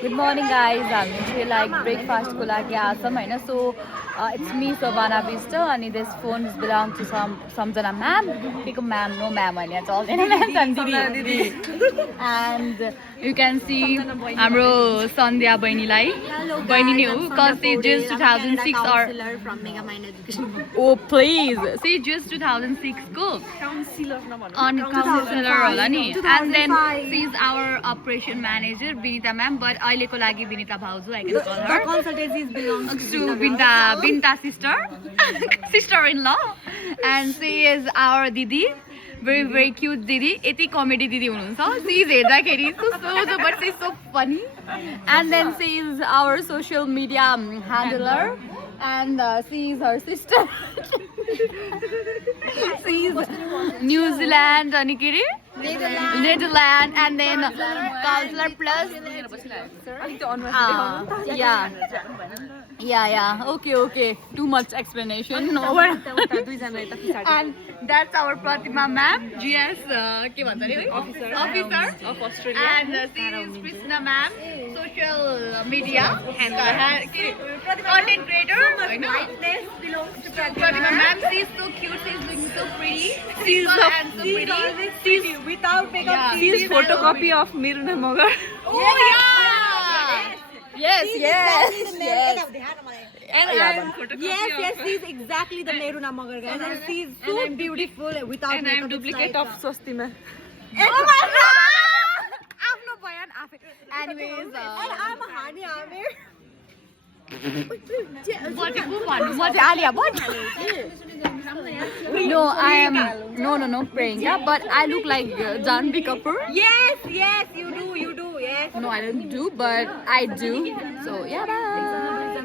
Good morning guys. हामी चाहिँ like breakfast को लागि आछौँ हैन. So it's me Savannah Bisto and this phone belongs to samजना ma'am. Pick ma'am, no ma'am हैन चल्दैन ma'am दिदी. And you can see हाम्रो सन्ध्या बहिनीलाई बहिनी नै हो cause she just 2006 or from Mega Minor Education. oh please she just 2006 को on counselor होला नि. And then she is our operation manager Binita ma'am, but अहिलेको लागि बिनिता भाउजू I can call her. The consultancies belongs To Binta sister in law, and she is our didi, very cute didi. Eti comedy didi hunनुहुन्छ. She is हेर्दाखेरि so but she is so funny. And then she is our social media handler, and she is her sister. She is New Zealand अनि के रे Netherlands, and then counselor plus yeah okay too much explanation over. And that's our Pratima ma'am, GS के भन्छ रे officer of Australia, and she is Krishna ma'am, social media and content creator. Pratima ma'am, she is so cute, she is looking so pretty, she is so pretty, she's without makeup. She is photocopy of Miruna Mogar. Oh yeah! Yes. And yes, she's exactly the Meruna Magar guys, and she's so beautiful without and makeup. I'm duplicate of Swastima. Oh my god! आफ्नो बयान आफै. Anyways, And I'm a honey Amir. बटेको भन्नु म चाहिँ Alia Bhatt. No, I am no Priyanka, but I look like Janvi Kapoor. Yes, you do, yes. No, I don't do, but I do. So yeah, bye.